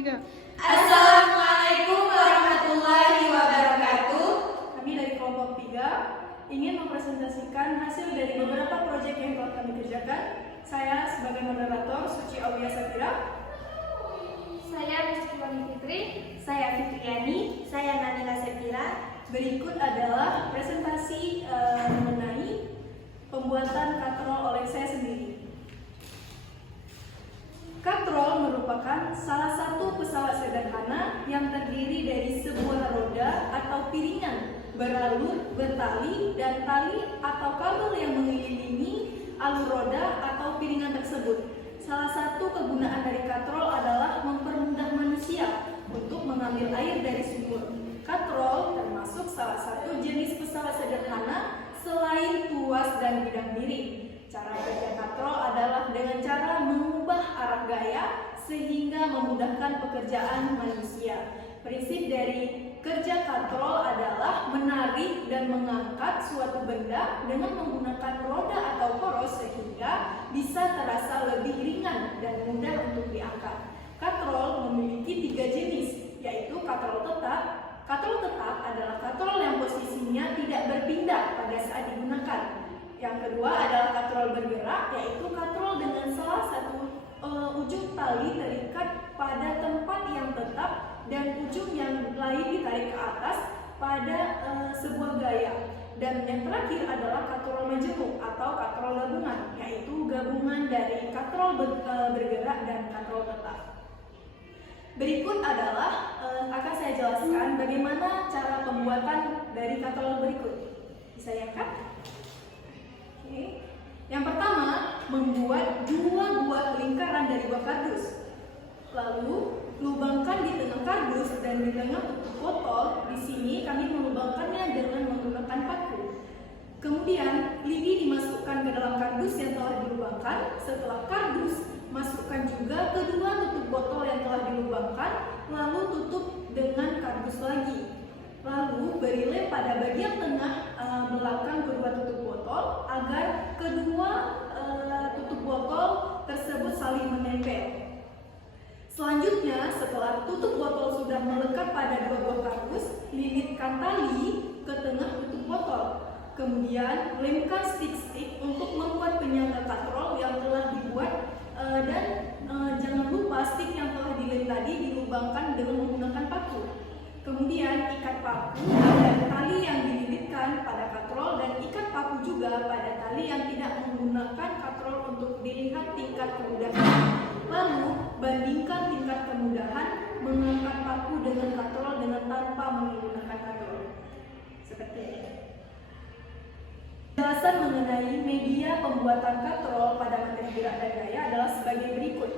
3. Assalamualaikum warahmatullahi wabarakatuh. Kami dari kelompok 3 ingin mempresentasikan hasil dari beberapa proyek yang telah kami kerjakan. Saya sebagai moderator Suci Aulia Safira. Saya Rizky Wani Fitri. Saya Fitriani. Saya Nanila Safira. Berikut adalah presentasi mengenai pembuatan katrol oleh saya sendiri. Katrol merupakan salah satu pesawat sederhana yang terdiri dari sebuah roda atau piringan beralur, bertali, dan tali atau kabel yang mengelilingi alur roda atau piringan tersebut. Salah satu kegunaan dari katrol adalah mempermudah manusia untuk mengambil air dari sumur. Katrol termasuk salah satu jenis pesawat sederhana selain tuas dan bidang miring. Cara kerja katrol adalah dengan cara mengubah arah gaya sehingga memudahkan pekerjaan manusia. Prinsip dari kerja katrol adalah menarik dan mengangkat suatu benda dengan menggunakan roda atau poros sehingga bisa terasa lebih ringan dan mudah untuk diangkat. Katrol memiliki 3 jenis, yaitu katrol tetap. Katrol tetap adalah katrol yang posisinya tidak berpindah pada saat digunakan. Yang kedua adalah katrol bergerak, yaitu katrol dengan salah satu ujung tali terikat pada tempat yang tetap dan ujung yang lain ditarik ke atas pada sebuah gaya. Dan yang terakhir adalah katrol majemuk atau katrol gabungan, yaitu gabungan dari katrol bergerak dan katrol tetap. Berikut adalah akan saya jelaskan bagaimana cara pembuatan dari katrol berikut. Bisa diangkat? Oke. Yang pertama, membuat 2 buah lingkaran dari buah kardus. Lalu, lubangkan di tengah kardus dan di tengah tutup botol. Di sini kami melubangkannya dengan menggunakan paku. Kemudian, lidi dimasukkan ke dalam kardus yang telah dilubangkan. Setelah kardus, masukkan juga kedua tutup botol yang telah dilubangkan, lalu tutup dengan kardus lagi. Lalu beri lem pada bagian tengah belakang kedua tutup botol agar kedua tutup botol tersebut saling menempel. Selanjutnya, setelah tutup botol sudah melekat pada 2 buah kardus, lilitkan tali ke tengah tutup botol. Kemudian lemkan stick-stick untuk membuat penyangga katrol yang telah dibuat dan jangan lupa stick yang telah dilem tadi dilubangkan dengan menggunakan paku. Kemudian ikat paku pada tali yang dililitkan pada katrol dan ikat paku juga pada tali yang tidak menggunakan katrol untuk dilihat tingkat kemudahan. Lalu bandingkan tingkat kemudahan mengangkat paku dengan katrol dengan tanpa menggunakan katrol. Seperti ini. Penjelasan mengenai media pembuatan katrol pada materi gerak dan gaya adalah sebagai berikut.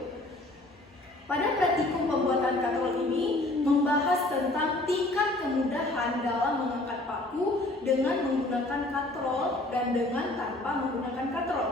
Pada praktikum pembuatan katrol ini membahas tentang tingkat kemudahan dalam mengangkat paku dengan menggunakan katrol dan dengan tanpa menggunakan katrol.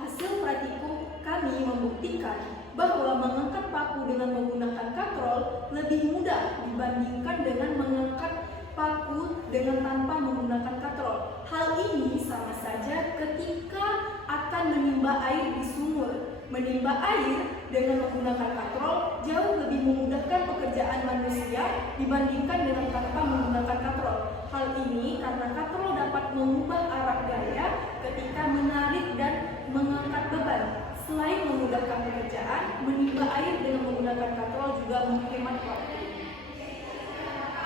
Hasil praktikum kami membuktikan bahwa mengangkat paku dengan menggunakan katrol lebih mudah dibandingkan dengan mengangkat paku dengan tanpa menggunakan katrol. Hal ini sama saja ketika akan menimba air di sumur. Menimba air dengan menggunakan katrol jauh lebih memudahkan pekerjaan manusia dibandingkan dengan tanpa menggunakan katrol. Hal ini karena katrol dapat mengubah arah gaya ketika menarik dan mengangkat beban. Selain memudahkan pekerjaan, menimba air dengan menggunakan katrol juga menghemat waktu.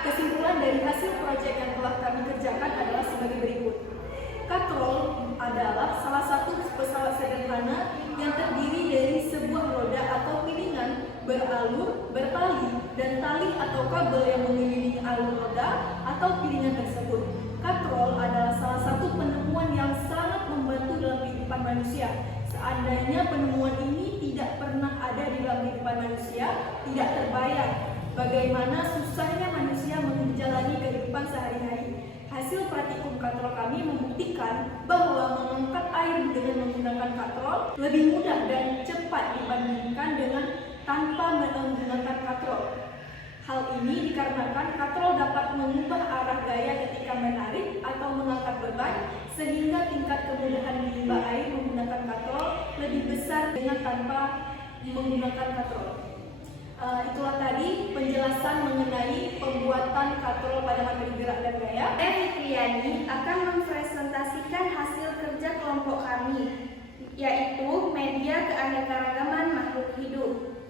Kesimpulan dari hasil proyek yang telah kami kerjakan adalah sebagai berikut. Katrol adalah salah satu pesawat sederhana yang terdiri dari sebuah roda atau piringan beralur, bertali, dan tali atau kabel yang mengelilingi alur roda atau piringan tersebut. Katrol adalah salah satu penemuan yang sangat membantu dalam kehidupan manusia. Seandainya penemuan ini tidak pernah ada di dalam kehidupan manusia, tidak terbayang bagaimana susahnya manusia menjalani kehidupan sehari-hari. Hasil praktikum katrol kami membuktikan bahwa mengangkat air dengan menggunakan katrol lebih mudah dan cepat dibandingkan dengan tanpa menggunakan katrol. Hal ini dikarenakan katrol dapat mengubah arah gaya ketika menarik atau mengangkat beban, sehingga tingkat kemudahan menimba air menggunakan katrol lebih besar dengan tanpa menggunakan katrol. Itulah tadi penjelasan mengenai pembuatan katrol pada materi gerak dan gaya. Saya Fitriani akan mempresentasikan hasil kerja kelompok kami, yaitu media keanekaragaman makhluk hidup.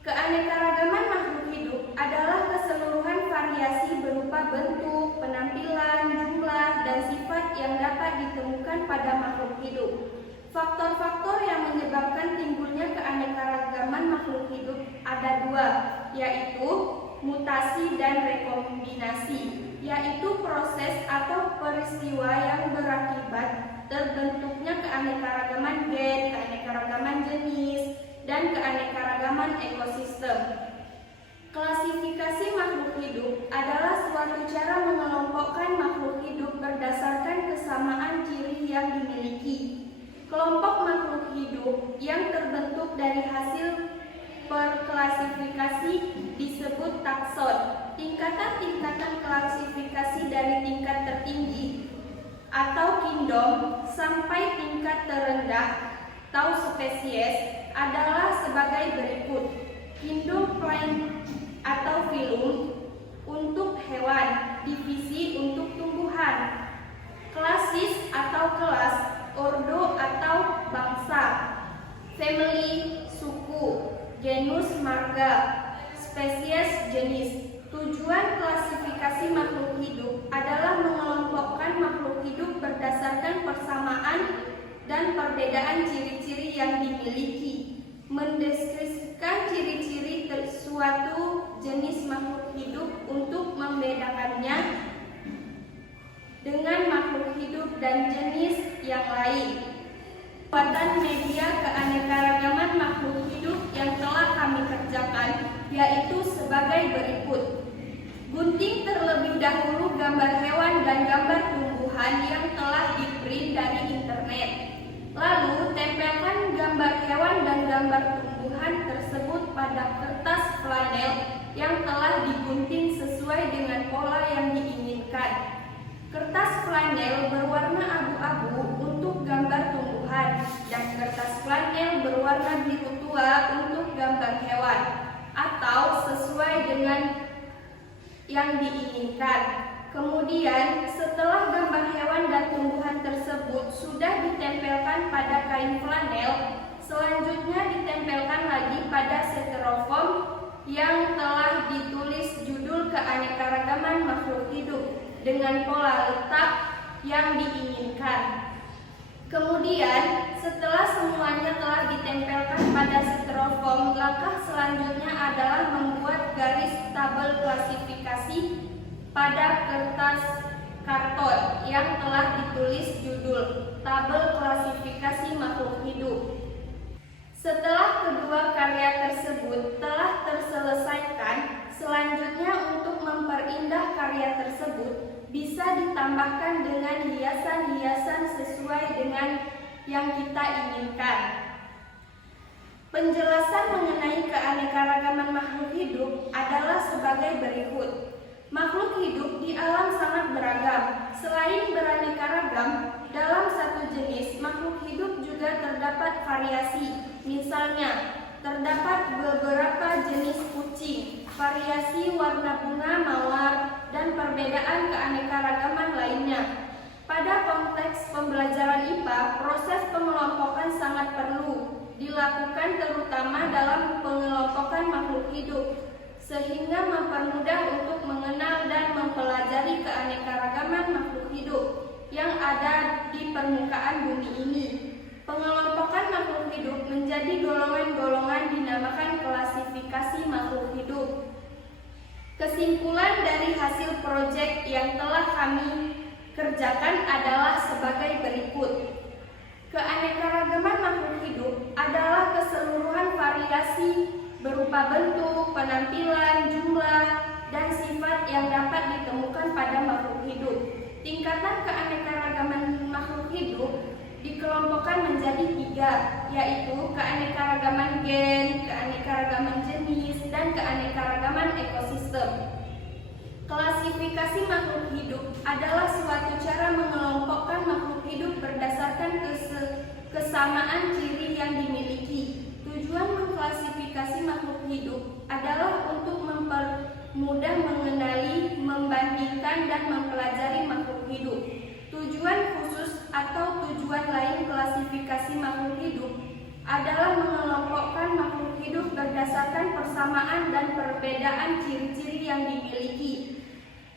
Keanekaragaman makhluk hidup adalah keseluruhan variasi berupa bentuk, penampilan, jumlah, dan sifat yang dapat ditemukan pada makhluk hidup. Faktor-faktor yang menyebabkan timbulnya keanekaragaman makhluk hidup ada dua, yaitu mutasi dan rekombinasi, yaitu proses atau peristiwa yang berakibat terbentuknya keanekaragaman gen, keanekaragaman jenis, dan keanekaragaman ekosistem. Klasifikasi makhluk hidup adalah suatu cara mengelompokkan makhluk hidup berdasarkan kesamaan ciri yang dimiliki. Kelompok makhluk hidup yang terbentuk dari hasil perklasifikasi disebut takson. Tingkatan-tingkatan klasifikasi dari tingkat tertinggi atau kingdom sampai tingkat terendah atau spesies adalah sebagai berikut. Kingdom plain atau filum untuk hewan, divisi untuk tumbuhan, klasis atau kelas, ordo atau bangsa, family suku, genus marga, spesies jenis. Tujuan klasifikasi makhluk hidup adalah mengelompokkan makhluk hidup berdasarkan persamaan dan perbedaan ciri-ciri yang dimiliki, mendeskripsikan ciri-ciri suatu jenis makhluk hidup untuk membedakannya dengan makhluk hidup dan jenis yang lain. Pembuatan media keanekaragaman makhluk hidup yang telah kami kerjakan yaitu sebagai berikut. Gunting terlebih dahulu gambar hewan dan gambar tumbuhan yang telah di-print dari internet. Lalu tempelkan gambar hewan dan gambar tumbuhan tersebut pada kertas flanel yang telah digunting sesuai dengan pola yang diinginkan. Kertas flanel berwarna abu-abu untuk gambar tumbuhan dan kertas flanel berwarna biru tua untuk gambar hewan atau sesuai dengan yang diinginkan. Kemudian setelah gambar hewan dan tumbuhan tersebut sudah ditempelkan pada kain flanel, selanjutnya ditempelkan lagi pada styrofoam yang telah ditulis judul keanekaragaman makhluk hidup dengan pola letak yang diinginkan. Kemudian setelah semuanya telah ditempelkan pada styrofoam, langkah selanjutnya adalah membuat garis tabel klasifikasi pada kertas karton yang telah ditulis judul tabel klasifikasi makhluk hidup. Setelah kedua karya tersebut telah terselesaikan, selanjutnya untuk memperindah karya tersebut bisa ditambahkan dengan hiasan-hiasan sesuai dengan yang kita inginkan. Penjelasan mengenai keanekaragaman makhluk hidup adalah sebagai berikut. Makhluk hidup di alam sangat beragam. Selain beraneka ragam, dalam satu jenis makhluk hidup juga terdapat variasi. Misalnya, terdapat beberapa jenis kucing, variasi warna bunga mawar, dan perbedaan keanekaragaman lainnya. Pada konteks pembelajaran IPA, proses pengelompokan sangat perlu dilakukan terutama dalam pengelompokan makhluk hidup, sehingga mempermudah untuk mengenal dan mempelajari keanekaragaman makhluk hidup yang ada di permukaan bumi ini. Pengelompokan makhluk hidup menjadi golongan-golongan dinamakan klasifikasi makhluk hidup. Kesimpulan dari hasil proyek yang telah kami kerjakan adalah sebagai berikut. Keanekaragaman makhluk hidup adalah keseluruhan variasi berupa bentuk, penampilan, jumlah, dan sifat yang dapat ditemukan pada makhluk hidup. Tingkatan keanekaragaman makhluk hidup dikelompokkan menjadi 3, yaitu keanekaragaman gen, keanekaragaman jenis, dan keanekaragaman ekosistem. Klasifikasi makhluk hidup adalah suatu cara mengelompokkan makhluk hidup berdasarkan kesamaan ciri yang dimiliki. Tujuan mengklasifikasi makhluk hidup adalah untuk kesamaan dan perbedaan ciri-ciri yang dimiliki.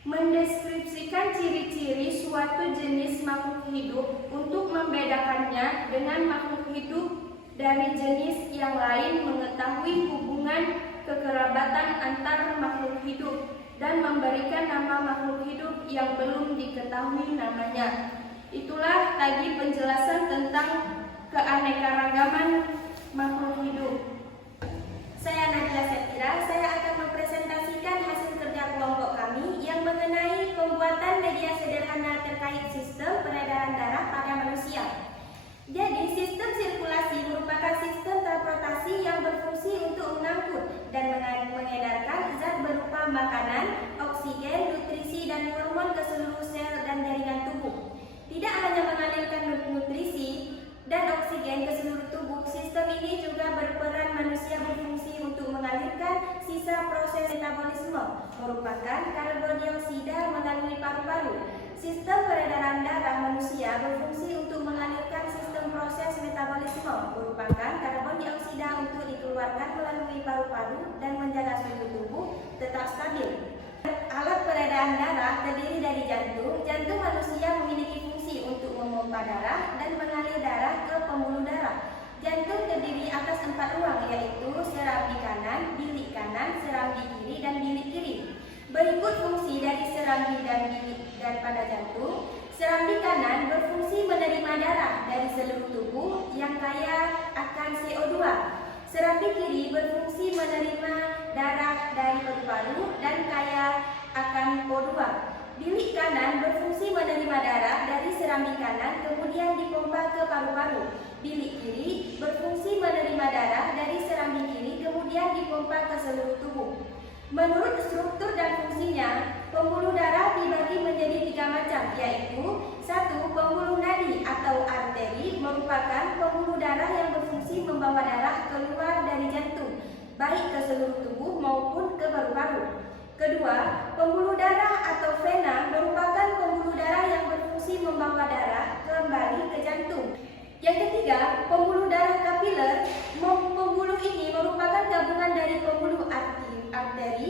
Mendeskripsikan ciri-ciri suatu jenis makhluk hidup untuk membedakannya dengan makhluk hidup dari jenis yang lain, mengetahui hubungan kekerabatan antar makhluk hidup, dan memberikan nama makhluk hidup yang belum diketahui namanya. Itulah tadi penjelasan tentang keanekaragaman makhluk hidup. Saya Najla Septira, saya akan mempresentasikan hasil kerja kelompok kami yang mengenai pembuatan media sederhana terkait sistem peredaran darah pada manusia. Jadi, sistem sirkulasi merupakan sistem transportasi yang berfungsi untuk mengangkut dan mengedarkan zat berupa makanan, oksigen, nutrisi, dan hormon ke seluruh sel dan jaringan tubuh. Tidak hanya mengalirkan nutrisi dan oksigen ke seluruh tubuh, sistem ini juga berperan manusia berfungsi untuk mengalirkan sisa proses metabolisme, merupakan karbon dioksida melalui paru-paru. Sistem peredaran darah manusia berfungsi untuk mengalirkan sistem proses metabolisme, merupakan karbon dioksida untuk dikeluarkan melalui paru-paru dan menjaga suhu tubuh tetap stabil. Alat peredaran darah terdiri dari jantung. Jantung manusia memiliki fungsi untuk memompa darah dan mengalir darah ke pembuluh darah. Jantung terdiri atas 4 ruang, yaitu serambi kanan, bilik kanan, serambi kiri, dan bilik kiri. Berikut fungsi dari serambi dan bilik dan pada jantung. Serambi kanan berfungsi menerima darah dari seluruh tubuh yang kaya akan CO2. Serambi kiri berfungsi menerima darah dari paru-paru dan kaya akan O2. Bilik kanan berfungsi menerima darah dari serambi kanan kemudian dipompa ke paru-paru. Bilik kiri berfungsi menerima darah dari serambi kiri kemudian dipompa ke seluruh tubuh. Menurut struktur dan fungsinya, pembuluh darah dibagi menjadi 3 macam, yaitu 1. Pembuluh nadi atau arteri, merupakan pembuluh darah yang berfungsi membawa darah keluar dari jantung, baik ke seluruh tubuh maupun ke paru-paru. Kedua, pembuluh darah atau vena, merupakan pembuluh darah yang berfungsi membawa darah kembali ke jantung. Yang ketiga, pembuluh darah kapiler. Pembuluh ini merupakan gabungan dari pembuluh arteri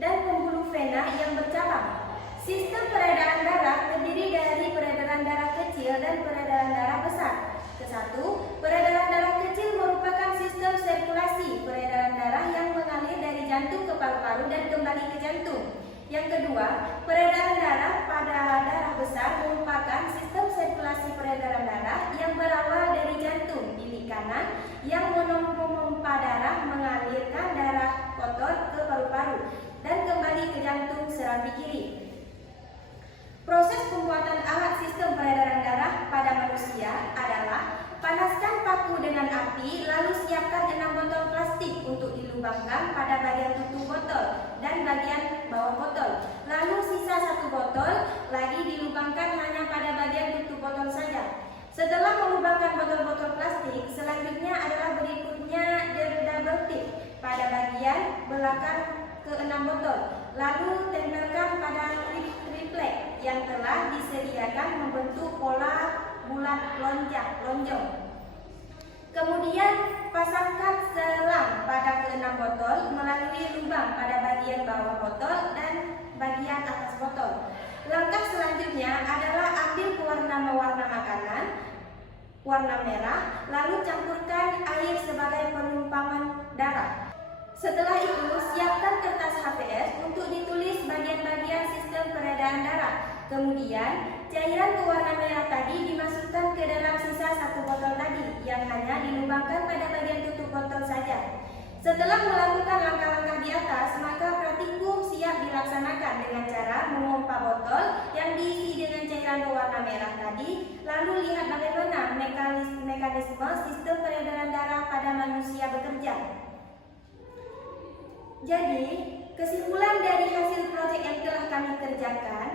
dan pembuluh vena yang bercabang. Sistem peredaran darah terdiri dari peredaran darah kecil dan peredaran darah besar. Kesatu, peredaran darah kecil merupakan sistem sirkulasi peredaran darah yang mengalir dari jantung ke paru-paru dan kembali ke jantung. Yang kedua, peredaran darah pada darah besar merupakan sistem sirkulasi peredaran darah yang berawal dari jantung bilik kanan yang memompa darah, mengalirkan darah kotor ke paru-paru dan kembali ke jantung serambi kiri. Proses pembuatan alat sistem peredaran darah pada manusia adalah panaskan paku dengan api, lalu siapkan 6 botol plastik untuk dilubangkan pada bagian tutup botol dan bagian bawah botol. Lalu sisa 1 botol lagi dilubangkan hanya pada bagian tutup botol saja. Setelah melubangkan botol-botol plastik, selanjutnya adalah berikutnya double tip pada bagian belakang ke-6 botol. Lalu tempelkan pada triplek yang telah disediakan membentuk pola bulat lonjong. Kemudian pasangkan selang pada ke-6 botol melalui lubang pada bagian bawah botol dan bagian atas botol. Langkah selanjutnya adalah ambil pewarna makanan, warna merah, lalu campurkan air sebagai penumpangan darah. Setelah itu, siapkan kertas HVS untuk ditulis bagian-bagian sistem peredaran darah. Kemudian, cairan pewarna merah tadi dimasukkan ke dalam sisa 1 botol tadi yang hanya dilubangkan pada bagian tutup botol saja. Setelah melakukan langkah-langkah di atas, maka praktikum siap dilaksanakan dengan cara memompa botol yang diisi dengan cairan pewarna merah tadi, lalu lihat bagaimana mekanisme sistem peredaran darah pada manusia bekerja. Jadi, kesimpulan dari hasil proyek yang telah kami kerjakan,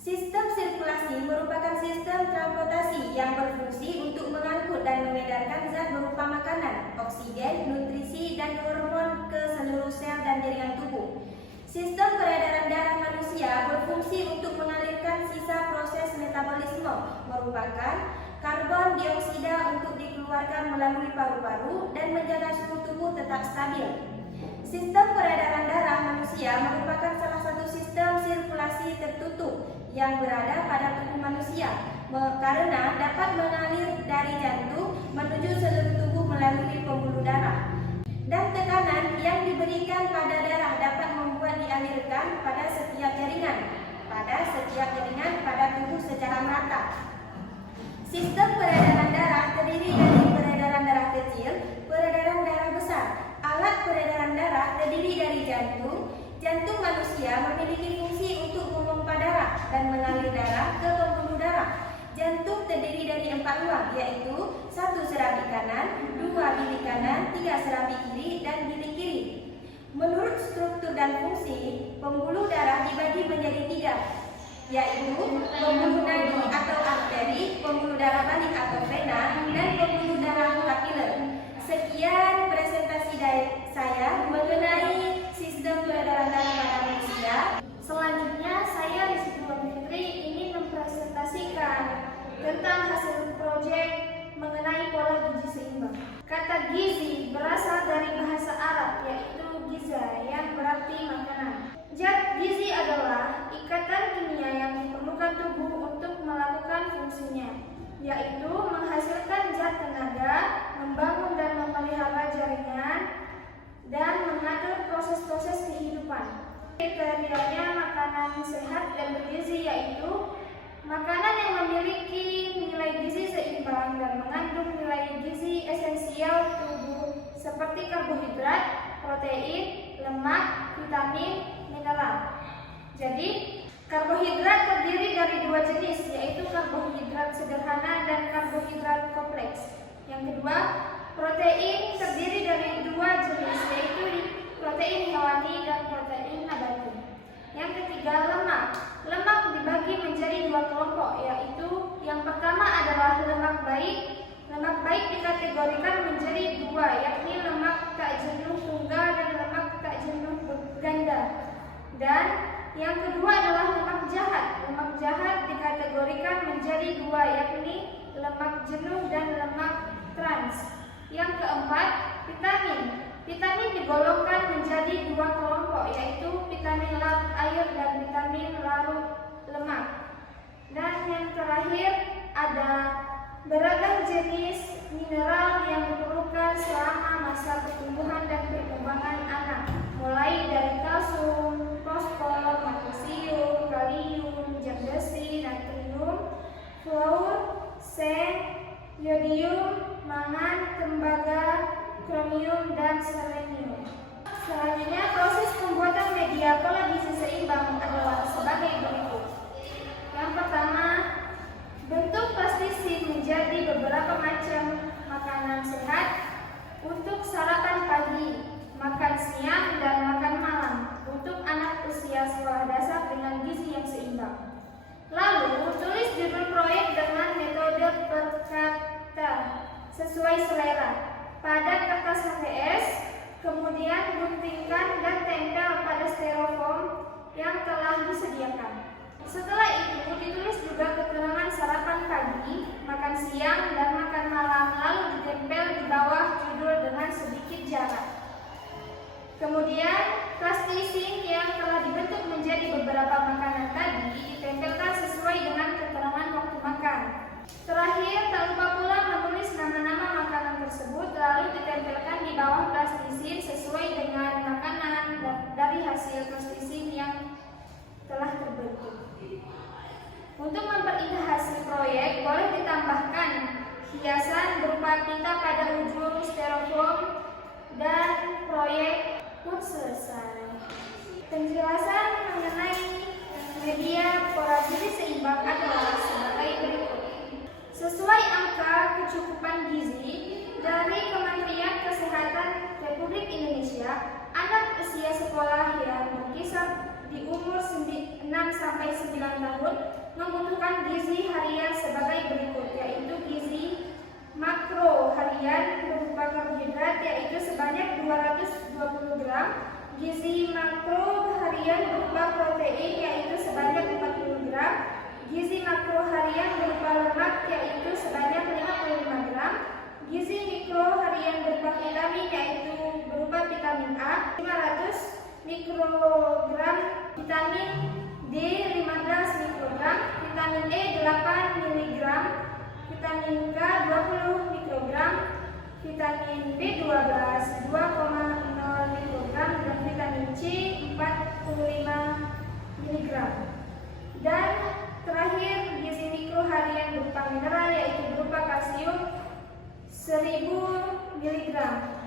sistem sirkulasi merupakan sistem transportasi yang berfungsi untuk mengangkut dan mengedarkan zat berupa makanan, oksigen, nutrisi, dan hormon ke seluruh sel dan jaringan tubuh. Sistem peredaran darah manusia berfungsi untuk mengalirkan sisa proses metabolisme, merupakan karbon dioksida untuk dikeluarkan melalui paru-paru dan menjaga suhu tubuh tetap stabil. Sistem peredaran darah manusia merupakan salah satu sistem sirkulasi tertutup yang berada pada tubuh manusia karena dapat mengalir dari jantung menuju seluruh tubuh melalui pembuluh darah. Dan tekanan yang diberikan pada darah dapat membuat dialirkan pada setiap jaringan pada tubuh secara merata. Sistem peredaran darah terdiri dari peredaran darah kecil, peredaran darah besar. Alat peredaran darah terdiri dari jantung. Jantung manusia memiliki fungsi untuk memompa darah dan mengalir darah ke pembuluh darah. Jantung terdiri dari 4 ruang, yaitu 1 serambi kanan, 2 bilik kanan, 3 serambi kiri, dan bilik kiri. Menurut struktur dan fungsi, pembuluh darah dibagi menjadi 3, yaitu pembuluh nadi atau arteri, pembuluh darah balik atau vena, dan pembuluh darah kapiler. Sekian presentasi dari saya mengenai sistem peredaran darah pada manusia. Selanjutnya, saya Rizky Fitri ingin mempresentasikan tentang hasil proyek mengenai pola gizi seimbang. Kata gizi berasal dari bahasa Arab, yaitu giza, yang berarti makanan. Zat gizi adalah ikatan kimia yang diperlukan tubuh untuk melakukan fungsinya, yaitu menghasilkan zat tenaga, membangun dan memelihara jaringan, dan mengatur proses-proses kehidupan. Kriterianya makanan sehat dan bergizi, yaitu makanan yang memiliki nilai gizi seimbang dan mengandung nilai gizi esensial tubuh seperti karbohidrat, protein, lemak, vitamin, mineral. Jadi, karbohidrat terdiri dari 2 jenis, yaitu karbohidrat sederhana dan karbohidrat kompleks. Yang kedua, protein terdiri dari 2 jenis, yaitu protein hewani dan protein nabati. Yang ketiga, lemak. Lemak dibagi menjadi 2 kelompok, yaitu yang pertama adalah lemak baik. Lemak baik dikategorikan menjadi 2, yakni lemak tak jenuh tunggal dan lemak tak jenuh ganda. Dan yang kedua adalah lemak jahat. Lemak jahat dikategorikan menjadi 2, yakni lemak jenuh dan lemak trans. Yang keempat, vitamin. Vitamin digolongkan menjadi 2 kelompok, yaitu vitamin larut air dan vitamin larut lemak. Dan yang terakhir ada beragam jenis mineral yang diperlukan selama masa pertumbuhan dan perkembangan anak, mulai dari kalsium, fosfor, magnesium, kalium, zat besi, natrium, fluor, seng, yodium, mangan, tembaga, kromium, dan selenium. Selanjutnya, proses pembuatan media pola gizi seimbang adalah sebagai berikut. Yang pertama, bentuk plastisin menjadi beberapa macam makanan sehat untuk sarapan pagi, makan siang, dan makan malam untuk anak usia sekolah dasar dengan gizi yang seimbang. Lalu, tulis judul proyek dengan metode perkata sesuai selera pada kertas HVS, kemudian guntingkan dan tempel pada styrofoam yang telah disediakan. Setelah itu, ditulis juga keterangan sarapan pagi, makan siang, dan makan malam, lalu ditempel di bawah judul dengan sedikit jarak. Kemudian, plastisin yang telah dibentuk menjadi beberapa makanan tadi ditempelkan sesuai dengan keterangan waktu makan. Terakhir, tak lupa pula menulis nama-nama makanan tersebut, lalu ditempelkan di bawah plastisin sesuai dengan makanan dari hasil plastisin yang telah terbentuk. Untuk memperindah hasil proyek, boleh ditambahkan hiasan berupa pita pada ujung styrofoam dan proyek pun selesai. Penjelasan mengenai media pola gizi seimbang adalah sebagai berikut. Sesuai angka kecukupan gizi dari Kementerian Kesehatan Republik Indonesia, anak usia sekolah yang berkisar di umur 6-9 tahun membutuhkan gizi harian sebagai berikut, yaitu gizi makro harian berupa karbohidrat yaitu sebanyak 220 gram, gizi makro harian berupa protein yaitu sebanyak 40 gram, gizi makro harian berupa lemak yaitu sebanyak 55 gram, gizi mikro harian berupa vitamin yaitu berupa berupa vitamin A 500 mikrogram, vitamin D 15 mikrogram, vitamin E 8 mg, vitamin K 20 mikrogram, vitamin B12 2,0 mikrogram, dan vitamin C 45 mg. Dan terakhir, gizi mikro harian berupa mineral yaitu berupa kalsium 1000 mg,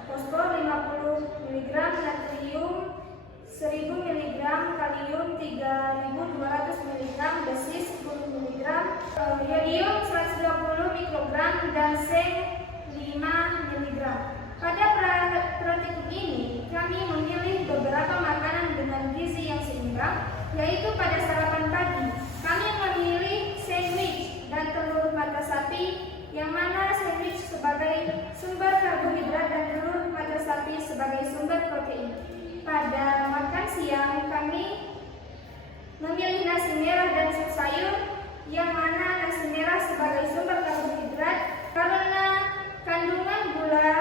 fosfor 50 mg, natrium 1000 mg, kalium 3200 mg, besi 10 mg, yodium 120 mikrogram, dan zinc 5 mg. Pada praktikum ini, kami memilih beberapa makanan dengan gizi yang seimbang, yaitu pada sarapan pagi, kami memilih sandwich dan telur mata sapi, yang mana sandwich sebagai sumber karbohidrat dan telur mata sapi sebagai sumber protein. Pada makan siang, kami memilih nasi merah dan sup sayur, yang mana nasi merah sebagai sumber karbohidrat karena kandungan gula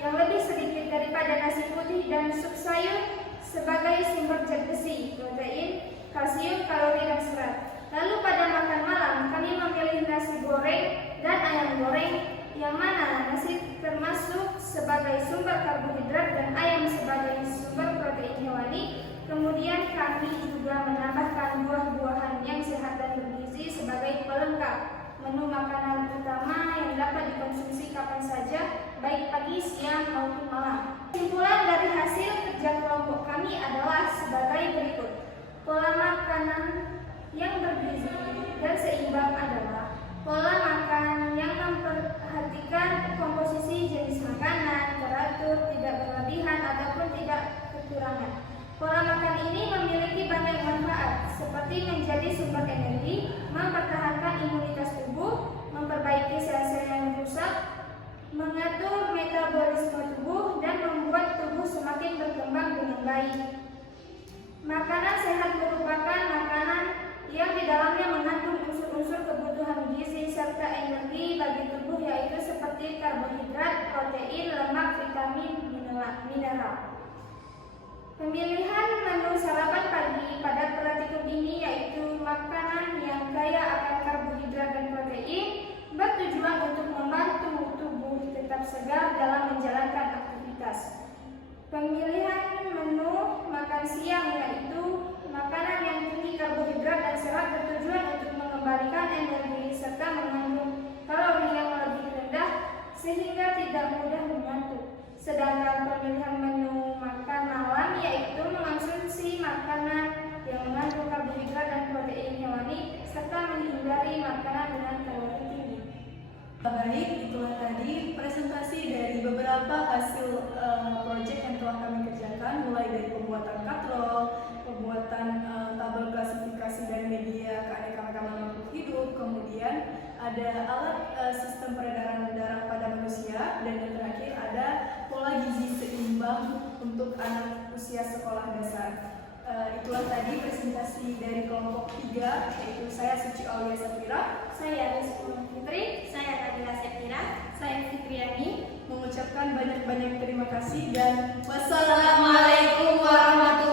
yang lebih sedikit daripada nasi putih, dan sup sayur sebagai sumber zat besi, protein, kalsium, kalori, dan serat. Lalu pada makan malam, kami memilih nasi goreng dan ayam goreng, yang mana nasi termasuk sebagai sumber karbohidrat dan ayam sebagai sumber protein hewani. Kemudian kami juga menambahkan buah-buahan yang sehat dan bergizi sebagai pelengkap menu makanan utama yang dapat dikonsumsi kapan saja, baik pagi, siang, maupun malam. Kesimpulan dari hasil kerja kelompok kami adalah sebagai berikut. Pola makanan yang bergizi dan seimbang adalah pola makan yang memperhatikan komposisi jenis makanan, teratur, tidak berlebihan ataupun tidak kekurangan. Pola makan ini memiliki banyak manfaat, seperti menjadi sumber energi, mempertahankan imunitas tubuh, memperbaiki sel-sel yang rusak, mengatur metabolisme tubuh, dan membuat tubuh semakin berkembang dengan baik. Makanan sehat merupakan makanan yang di dalamnya mengandung unsur-unsur kebutuhan gizi serta energi bagi tubuh, yaitu seperti karbohidrat, protein, lemak, vitamin, mineral. Pemilihan menu sarapan pagi pada praktikum ini yaitu makanan yang kaya akan karbohidrat dan protein, bertujuan untuk membantu tubuh tetap segar dalam menjalankan aktivitas. Pemilihan menu makan siang yaitu makanan yang tinggi karbohidrat dan serat, bertujuan untuk mengembalikan energi serta mengandung kalori yang lebih rendah sehingga tidak mudah mengantuk. Sedangkan pemilihan menu makan malam yaitu mengonsumsi makanan yang mengandung karbohidrat dan protein hewani serta menghindari makanan dengan kalori tinggi. Baik, itulah tadi presentasi dari beberapa hasil proyek yang telah kami kerjakan, mulai dari pembuatan katalog, pembuatan tabel klasifikasi dan media keanekaragaman makhluk hidup, kemudian ada alat sistem peredaran darah pada manusia, dan yang terakhir ada pola gizi seimbang untuk anak usia sekolah dasar. Itulah tadi presentasi dari kelompok 3, yaitu saya Suci Aulia Safira, Saya Rizky Fitri, saya Nabila Septira, saya Fitriani, mengucapkan banyak-banyak terima kasih dan wassalamualaikum warahmatullahi wabarakatuh.